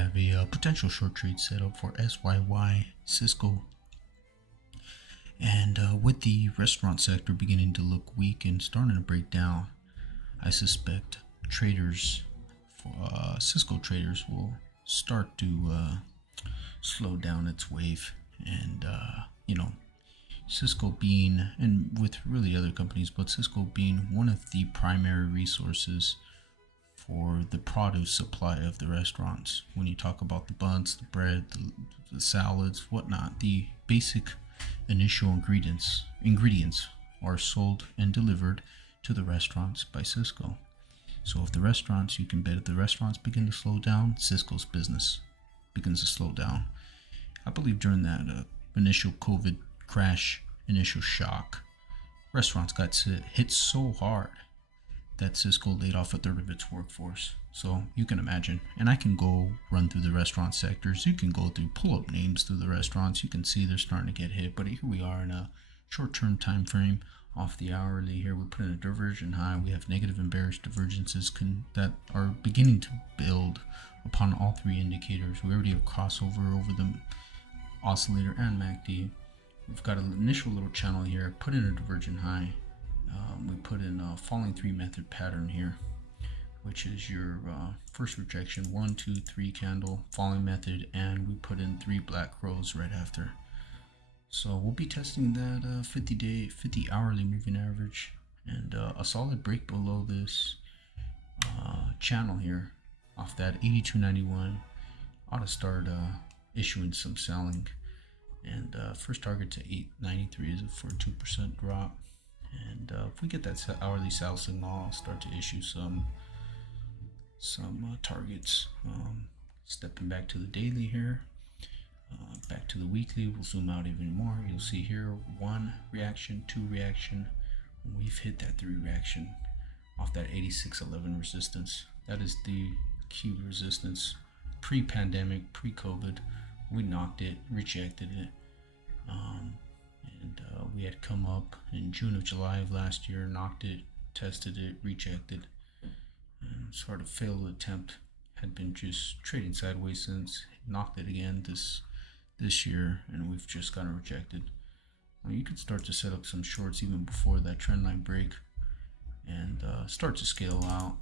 have a potential short trade set up for SYY Cisco. And with the restaurant sector beginning to look weak and starting to break down, I suspect traders, Cisco traders, will start to slow down its wave. And, Cisco being, and with really other companies, but Cisco being one of the primary resources for the produce supply of the restaurants. When you talk about the buns, the bread, the salads, whatnot, the basic initial ingredients are sold and delivered to the restaurants by Cisco. So if the restaurants, you can bet if the restaurants begin to slow down, Cisco's business begins to slow down. I believe during that initial COVID crash, initial shock, restaurants got hit so hard that Cisco laid off a third of its workforce. So you can imagine, and I can go run through the restaurant sectors. You can go through, pull up names through the restaurants. You can see they're starting to get hit. But here we are in a short-term time frame off the hourly. Here we put in a diversion high. We have negative and bearish divergences that are beginning to build upon all three indicators. We already have crossover over the oscillator and MACD. We've got an initial little channel here. Put in a divergent high. We put in a falling three method pattern here, which is your first rejection, 1, 2, 3 candle falling method, and we put in 3 black crows right after. So we'll be testing that 50 hourly moving average, and a solid break below this channel here off that 82.91 ought to start issuing some selling. And first target to 893 is for a 2% drop. And if we get that hourly sell signal, I'll start to issue some targets. Stepping back to the daily here, back to the weekly, we'll zoom out even more. You'll see here 1 reaction, 2 reaction. We've hit that 3 reaction off that 86.11 resistance. That is the key resistance pre-pandemic, pre-COVID. We knocked it, rejected it. We had come up in June of July of last year, knocked it, tested it, rejected, and sort of failed attempt. Had been just trading sideways since, knocked it again this year, and we've just gotten rejected. You could start to set up some shorts even before that trend line break and start to scale out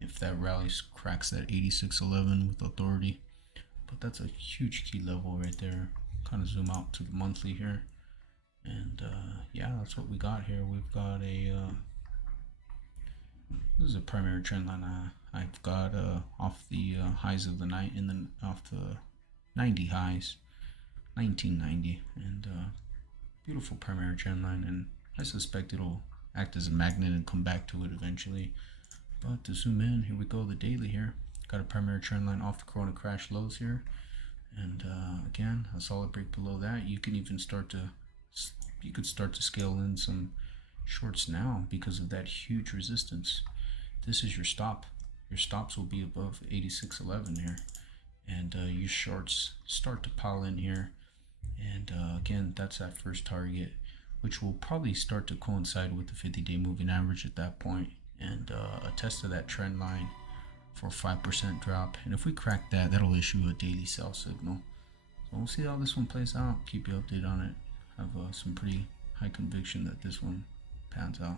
if that rally cracks that 86.11 with authority. But that's a huge key level right there. Kind of zoom out to the monthly here, and yeah, that's what we got here. We've got this is a primary trend line. I've got off the highs of the night, and then off the 90 highs, 1990, and beautiful primary trend line. And I suspect it'll act as a magnet and come back to it eventually. But to zoom in, here we go. The daily here. Got a primary trend line off the corona crash lows here, and again a solid break below that. You could start to scale in some shorts now because of that huge resistance. This is your stop. Your stops will be above 86.11 here, and your shorts start to pile in here. And again, that's that first target, which will probably start to coincide with the 50-day moving average at that point, and a test of that trend line for a 5% drop. And if we crack that, that'll issue a daily sell signal. So we'll see how this one plays out. Keep you updated on it. Have some pretty high conviction that this one pans out.